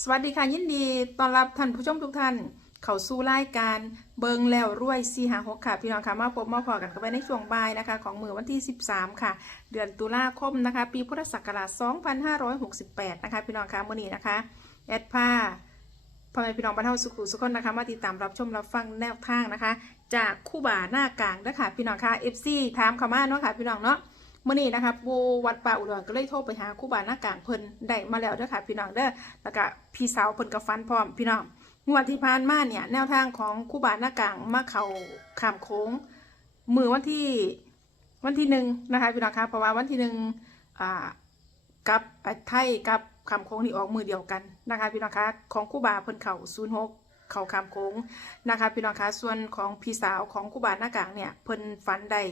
สวัสดีค่ะยินดีต้อนรับท่านผู้ชมทุกท่าน เข้าสู่รายการเบิงแล้วรวยซีหาหกค่ะ พี่น้องค่ะมาพบมาพอกันกันไปในช่วงบ่ายนะคะ ของมือวันที่ 13 ค่ะ เดือนตุลาคมนะคะ ปีพุทธศักราช 2568 นะคะ พี่น้องค่ะมื่อนี้นะคะแอดผ้าพ่อแม่พี่น้องบรรเทาสุขุสุขคนนะคะ มาติดตามรับชมรับฟังแนวทางนะคะ จากคู่บ่าหน้ากลางนะคะพี่น้องค่ะ FC ถามเข้ามาเนาะค่ะพี่น้องเนาะ มื่อนี้นะคะปูวัดป่าอุดรก็เลยโทรไปหาคู่บาหน้ากลางเพิ่นได้มาแล้วเด้อค่ะพี่น้องเด้อแล้วก็พี่สาวเพิ่นกับฟันพร้อมพี่น้องงวดที่ผ่านมาเนี่ยแนวทางของคู่บาหน้ากลางมาเข้าขามโค้งมือวันที่วันที่หนึ่งนะคะพี่น้องคะเพราะว่าวันที่หนึ่งอ่ากับไทยกับขามโค้งนี่ออกมือเดียวกันนะคะพี่น้องคะของคู่บาเพิ่นเข่าศูนย์หกเข่าขามโค้งนะคะพี่น้องคะส่วนของพี่สาวของคู่บาหน้ากลางเนี่ยเพิ่นฟันได้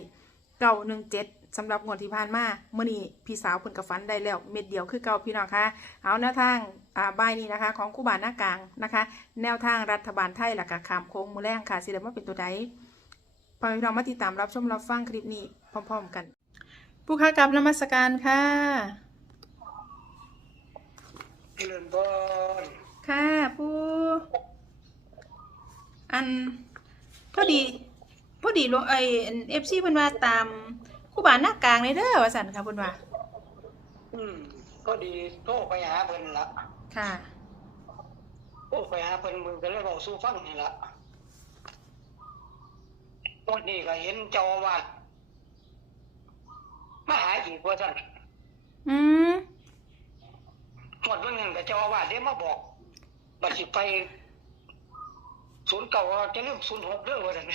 เก้าหนึ่งเจ็ด สำหรับงวดที่ผ่านมาเมื่อนี้พี่สาวเพิ่นกับฟันได้แล้วเม็ดเดียวคือเก่าพี่น้องคะเอาแนวทางอ่าบายนี้นะคะ ของคู่บานหน้ากลางนะคะ แนวทางรัฐบาลไทยหลักกะขามโค้งมือแรงค่ะสิเดมาเป็นตัวใดพอพี่น้องมาติดตามรับชมรับฟังคลิปนี้พร้อม ๆ กัน ผู้ค้ากับนมัสการค่ะเจริญพรค่ะผู้อันพอดีพอดีลงไอเอฟซีเพิ่นว่าตาม คู่บานหน้ากลางเลยเด้อว่าสันค่ะเพิ่นว่าอืมก็ดีโทรไปหาเพิ่นละค่ะ โทรไปหาเพิ่นมึงก็เลยบอกสู้ฟังนี่ละตอนนี้ก็เห็นเจ้าอาวาดมาหาอีกว่าท่านอืมหมดเรื่องหนึ่งกับเจ้าอาวาสเดี๋ยวมาบอกบัดสิไปศูนย์เก่าจะเริ่มศูนย์หกเรื่องว่าท่าน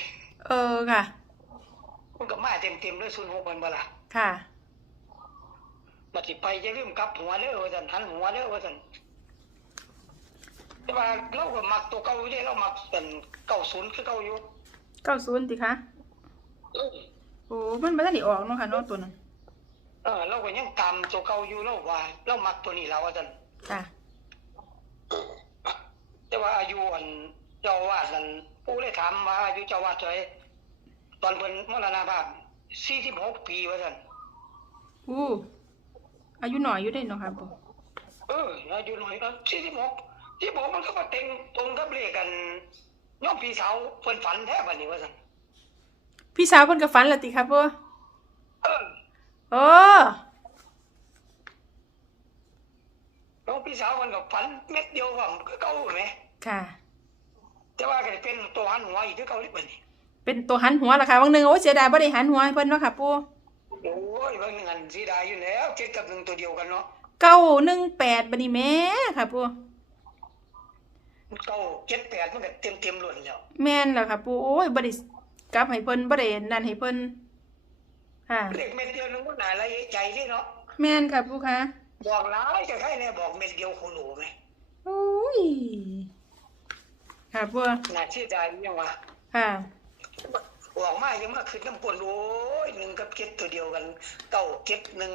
เออค่ะ มันก็มาเต็มเต็มๆเลยศูนย์หกมันบ่ล่ะค่ะบัดสิไปจะเริ่มกลับหัวเด้อว่าท่านหันหัวเด้อว่าท่านแต่ว่าเราก็มักตัวเก่าอยู่เด้เรามักเป็นเก่าศูนย์คือเก่าอยู่เก้าศูนย์ติคะเออโอ้มันไม่ได้ออกเนาะค่ะเนาะตัวนั้นเออเราก็ยังตามตัวเก่าอยู่เราว่า เรามักตัวนี้แล้วว่าท่านค่ะแต่ว่าอายุอันเจ้าอาวาดนั่นผู้เลยถามว่าอายุเจ้าอาวาดเท่าไหร่ ตอนเพิ่นมรณภาพ46ปีว่าท่านอู้อายุหน่อยอยู่ได้เนาะค่ะปู่เอออายุน้อยก็46ที่บอกมันก็มาเต็งตรงกับเลขกันย่อมพี่สาวเพิ่นฝันแท้บัดนี้ว่าท่านพี่สาวเพิ่นก็ฝันและติครับปู่เออโอ้น้องพี่สาวมันก็ฝันเม็ดเดียวว่ามันก็เก่าแหมค่ะ แต่ว่าก็เป็นตัวหันหัวอีกคือเก่าอีกบัดนี้ เป็นตัวหันหัวล่ะค่ะวันหนึงโอ้เสียดายบ่ได้หันหัวให้เพิ่นเนาะค่ะปู่โอ้ยบางหนึงอันสิได้อยู่แล้วเจ็ดกับหนึ่งตัวเดียวกันเนาะเก้าหนึ่งแปดบัดนี้แหม่ค่ะปู่เก้าเจ็ดแปดมันก็เต็มเต็มๆล้วนแล้วแม่นแล้วค่ะปู่โอ้ยบ่ได้กลับให้เพิ่นบ่ได้นั่นให้เพิ่นค่ะเลขเม็ดเดียวนึงมันน่าละเอียดใจเด้เนาะแม่นค่ะปู่ค่ะบอกหลายจะใครเนี่ยบอกเม็ดเดียวโคโลไหมโอ้ยค่ะปู่น่าเชื่อใจยังวะค่ะ บอกมายังมาขึ้นน้ำกวนโอ้ยหนึ่งกับเจ็ดตัวเดียวกันเก้าเจ็ดหนึ่ง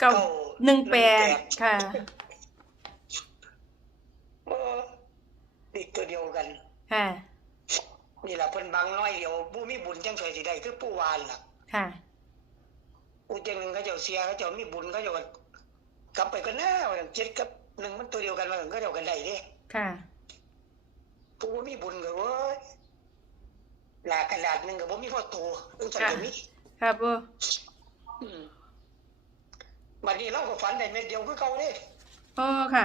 เก้าเก้าหนึ่งแปดหนึ่งแปดค่ะโอ้อีกตัวเดียวกันค่ะนี่แหละเพิ่นบางน้อยเดียวผู้มีบุญจังสวยสิได้คือผู้วานล่ะ ค่ะผู้จังหนึ่งเขาเจ้าเสียเขาเจ้ามีบุญเขาเจ้าก็กลับไปกันแน่ว่าเจ็ดกับหนึ่งมันตัวเดียวกันว่าเขาเจ้ากันได้เด้ค่ะผู้บ่มีบุญก็เว้ย หลากระดาษหนึงก็บ่มีพอตัวเรื่องจังก็มีค่ะปู่อืมบัดนี้เราก็ฝันได้เม็ดเดียวคือเก่าเด้โอ้ค่ะ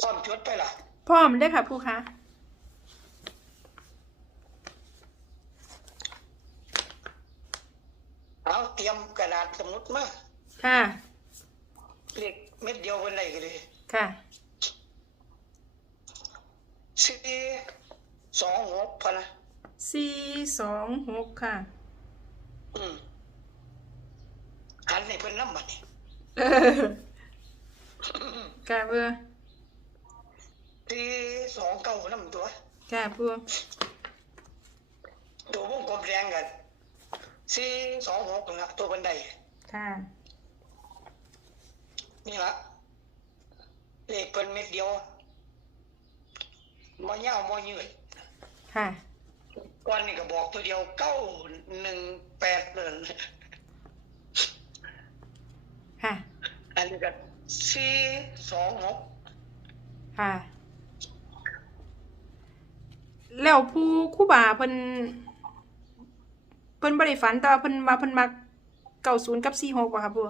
พร้อมจดไปล่ะ พร้อมได้อค่ะผู้ค้าเอาเตรียมกระดาษสมุดมา ค่ะเลขเม็ดเดียวกันได้ก็เลยค่ะสี่สองหกพะนะ สี่สองหกค่ะ อืมหันในเพิ่นน้ำบัดนี่เออค่ะเบื่อสี่สองเก้าน้ำตัวค่ะผู้ตัววงกลมแดงกันสี่สองหกนะตัวบันไดค่ะนี่ละเลขเป็นเม็ดเดียวมอยาวมอยืดค่ะ ก้อนนี่ก็บอกตัวเดียวเก้าหนึ่งแปดเลยค่ะ อันนี้ก็สี่สองหกค่ะ แล้วผู้ครู่บาเพิ่นเพิ่นบ่ได้ฝันแต่ว่าเพิ่นว่าเพิ่นมักเก้าศูนย์กับสี่หกบ่ครับปู่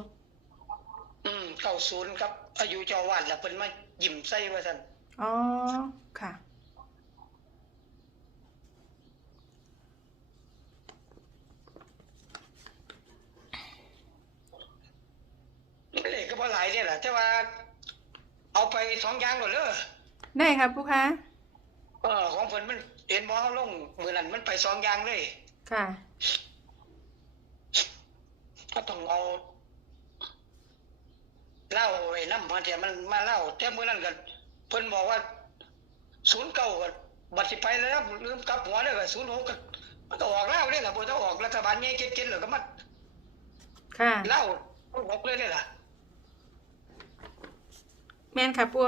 อืมเก้าศูนย์ครับ อายุเจ้าอาวาดแล้วเพิ่นมายิ้มใส่ว่าซั่นอ๋อ ค่ะ เลข ก็บ่หลายเด้ล่ะแต่ว่า เอาไปสองอย่างก่อนเด้อได้ครับปู่คะเออของเพิ่นมันเห็นบ่เฮาลงมื้อนั้นมันไปสองอย่างเลยค่ะ ก็ต้องเอาเหล้าไอ้น้ำมันเทียมันมาเหล้าแต่มื้อนั้นก็เพิ่นบอกว่าศูนย์เก้าก็บัดสิไปแล้วนะลืมกลับหัวเลยก็ศูนย์หกก็มันก็ออกเหล้าเนี่ยล่ะบ่ต้องออกรัฐบาลใหญ่เก็ดๆแล้วก็มาค่ะเหล้าศูนย์หกเลยเนี่ยล่ะ แม่นค่ะปู่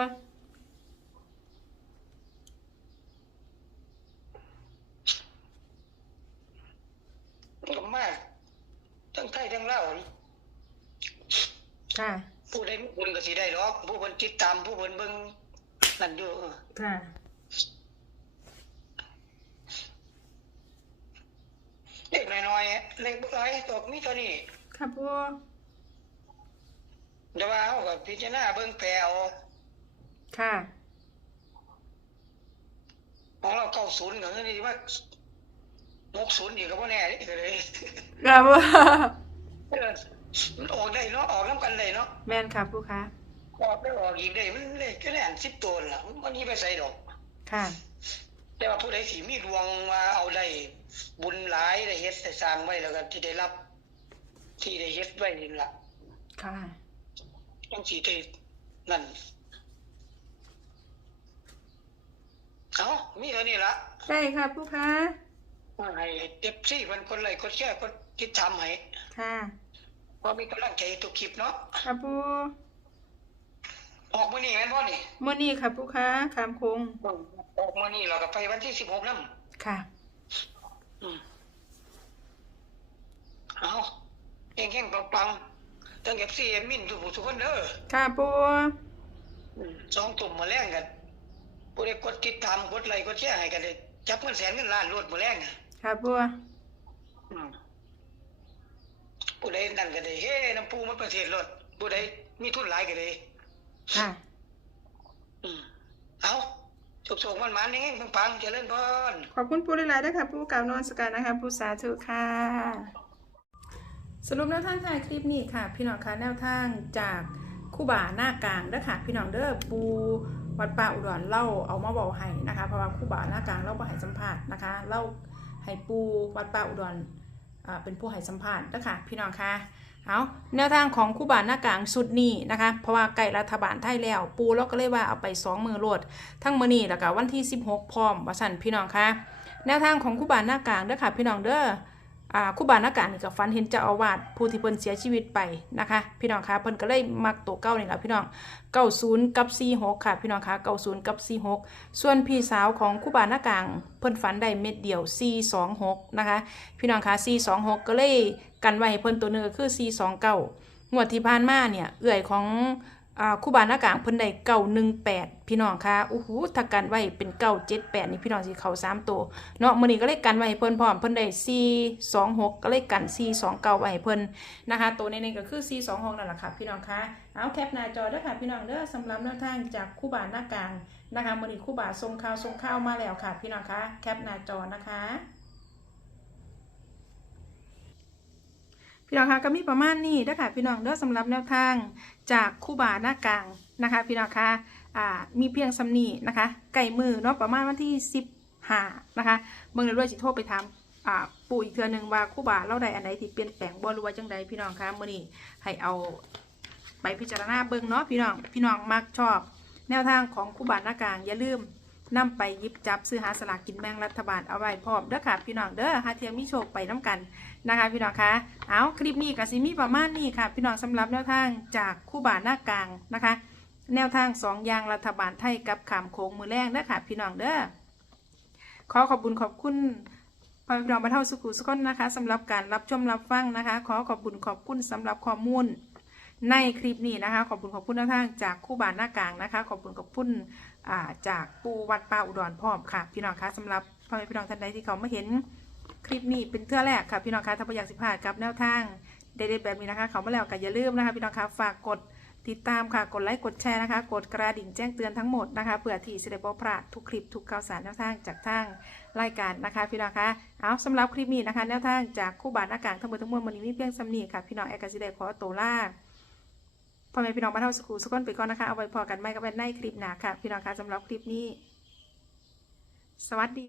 มันก็มาทั้งไทยทั้งเหล้าค่ะ ผู้ใดมีบุญก็สิได้ดอกผู้เพิ่นติดตามผู้เพิ่นเบิ่งนั่นอยู่เออค่ะ เล็กน้อยๆเล็กบ่หลายตกมีเท่านี้ค่ะปู่ แต่ว่าเฮาก็พิจารณาเบิ่งแปลเอาค่ะ ของเราเก้าศูนย์ก็คือนี่ว่าหกศูนย์อีกก็บ่แน่เด้ก็เลยครับปู่เออมันออกได้เนาะออกนํกันเลยเนาะแม่นค่ะปู่คะออกได้ออกอีกได้มันเลขก็แน่น10ตัวนั่นล่ะมันนี่ไปใส่ดอก ค่ะ แต่ว่าผู้ใดสิมีดวงว่าเอาได้บุญหลายได้เฮ็ดได้สร้างไว้แล้วก็ที่ได้รับ ที่ได้เฮ็ดไว้นี่ล่ะค่ะ จังสิได้นั่นเอ้ามีเท่านี้ล่ะได้ค่ะปู่คะให้เจ็บซี่มันคนไลค์กดแชร์กดติดตามให้ค่ะเพราะมีกำลังใจทุกคลิปเนาะค่ะปู่ออกมื้อนี้แม่นบ่นี่มื้อนี้ค่ะปู่คะขามคงออกมื้อนี้เราก็ไปวันที่16นำค่ะอืมเอาเฮงๆปังๆ ตั้ง FC แอดมินทุกผู้ทุกคนเด้อค่ะปู่อืมสองตุ่มมาแรงกันผู้ใดกดติดตามกดไลค์กดแชร์ให้กันได้จับเงินแสนเงินล้านรวดมาแรงอะค่ะปู่อืมผู้ใดนั่นก็ได้เฮ้น้ำปูมันประเทศรถผู้ใดมีทุนหลายก็ได้ค่ะ อืมเอาสุกๆมันมันๆนี่ปังๆเจริญพร ขอบคุณปู่หลายๆด้วยค่ะปู่กล่าวนอนสการนะคะปู่สาธุค่ะ สรุปแนวทางถ่ายคลิปนี้ค่ะ พี่น้องคะแนวทางจากคู่บ่าหน้ากลางเด้อค่ะ พี่น้องเด้อปูวัดป่าอุดรเล่าเอามาบอกให้นะคะ เพราะว่าคู่บ่าหน้ากลางเล่าบ่ให้สัมภาษณ์นะคะเล่าให้ปูวัดป่าอุดรเป็นผู้ให้สัมภาษณ์เด้อค่ะพี่น้องคะเอาแนวทางของคู่บ่าหน้ากลางสุดนี้นะคะ เพราะว่าใกล้รัฐบาลไทยแล้ว ปูเราก็เลยว่าเอาไปสองมือโหลด ทั้งมือนี้แล้วก็วันที่ 16 พร้อมว่าสั่นพี่น้องคะแนวทางของคู่บ่าหน้ากลางเด้อค่ะพี่น้องเด้อ คู่บานาการนี่ก็ฝันเห็นเจ้าอาวาสผู้ที่เพิ่นเสียชีวิตไปนะคะ พี่น้องคะเพิ่นก็เลยมักตัวเก้านี่แหละพี่น้อง90กับ46ค่ะ พี่น้องคะ90กับ46ส่วนพี่สาวของคู่บานากางเพิ่นฝันได้เม็ดเดียว426นะคะ พี่น้องคะ426ก็เลยกันไว้เพิ่นตัวนึงก็คือ429งเก้างวดที่ผ่านมาเนี่ยเอื้อยของ คู่บานากลางเพิ่นได้918พี่น้องคะอู้หูถ้ากันไว้เป็น978นี่พี่น้องสิเขาสามตัวเนาะมือนี้ก็เลยกันไว้ให้เพิ่นพร้อมเพิ่นได้4 2 6ก็เลยกัน4 2 9ไว้ให้เพิ่นนะคะ ตัวนี้นี่ก็คือ4 2 6นั่นแหละค่ะพี่น้องคะเอาแคปหน้าจอเด้อค่ะพี่น้องเด้อสำหรับแนวทางจากคู่บ่าหน้ากลางนะคะมือนี้คู่บาส่งข่าวส่งข่าวมาแล้วค่ะ พี่น้องคะแคปหน้าจอนะคะ พี่น้องคะก็มีประมาณนี้เด้อค่ะพี่น้องเด้อสำหรับแนวทางจากคู่บาหน้ากลางนะคะ พี่น้องคะอ่ามีเพียงสำนีนะคะ ไก่มือเนาะประมาณวันที่15นะคะเบิ่งเรื่อยๆสิโทรไปถาอ่าปู่อีกเทือหนึงว่าคู่บาเล่าใดอันใดที่เปลี่ยนแปลงบ่หรู้ว่าจังใดพี่น้องคะมื้อนี้ให้เอาไปพิจารณาเบิ่งเนาะพี่น้องพี่น้องมักชอบ แนวทางของคู่บาหน้ากลางอย่าลืม นำไปยิบจับซื้อหาสลากกินแบ่งรัฐบาลเอาไว้พร้อมเด้อค่ะพี่น้องเด้อหาเทียมมีโชคไปน้กันนะคะ พี่น้องคะเอาคลิปนี้ก็สิมีประมาณนี้ค่ะ พี่น้องสำหรับแนวทางจากคู่บาหน้ากลางนะคะ แนวทางสองย่างรัฐบาลไทยกับขามโค้งมือแรงเด้อค่ะ พี่น้องเด้อขอขอบคุณขอบคุณพอพี่น้องบรรเทาสุขุสุขนนะคะสำหรับการรับชมรับฟังนะคะ ขอขอบคุณขอบคุณสำหรับข้อมูล ในคลิปนี้นะคะ ขอบคุณขอบคุณทางจากคู่บานหน้ากลางนะคะ ขอบคุณขอบคุณาจากปูวัดป่าอุดรพร้อมค่ะ พี่น้องคะสำหรับพ่อแม่พี่น้องท่านใดที่เขามาเห็นคลิปนี้เป็นเทื่อแรกค่ะพี่น้องคะถ้าอยากสิพลาดกับแนวทางเด็ดๆแบบนี้นะคะ เขามาแล้วก็อย่าลืมนะคะ พี่น้องคะฝากกดติดตามค่ะ กดไลค์ กดแชร์นะคะ กดกระดิ่งแจ้งเตือนทั้งหมดนะคะ เพื่อที่จะได้บ่พลาดทุกคลิป ทุกข่าวสารแนวทางจากทางรายการนะคะ พี่น้องคะ เอาสำหรับคลิปนี้นะคะ แนวทางจากคู่บานหน้ากางทั้งหมดทั้งมวลวันนี้มีเพียงสำนีค่ะ พี่น้องแอกาซิเดขอตัวลา พ่อแม่พี่น้องบ้านเฮาสกูสกอนไปก่อนนะคะ เอาไว้พอกันไม่ก็เป็นในคลิปหนาค่ะ พี่น้องคะสำหรับคลิปนี้ สวัสดี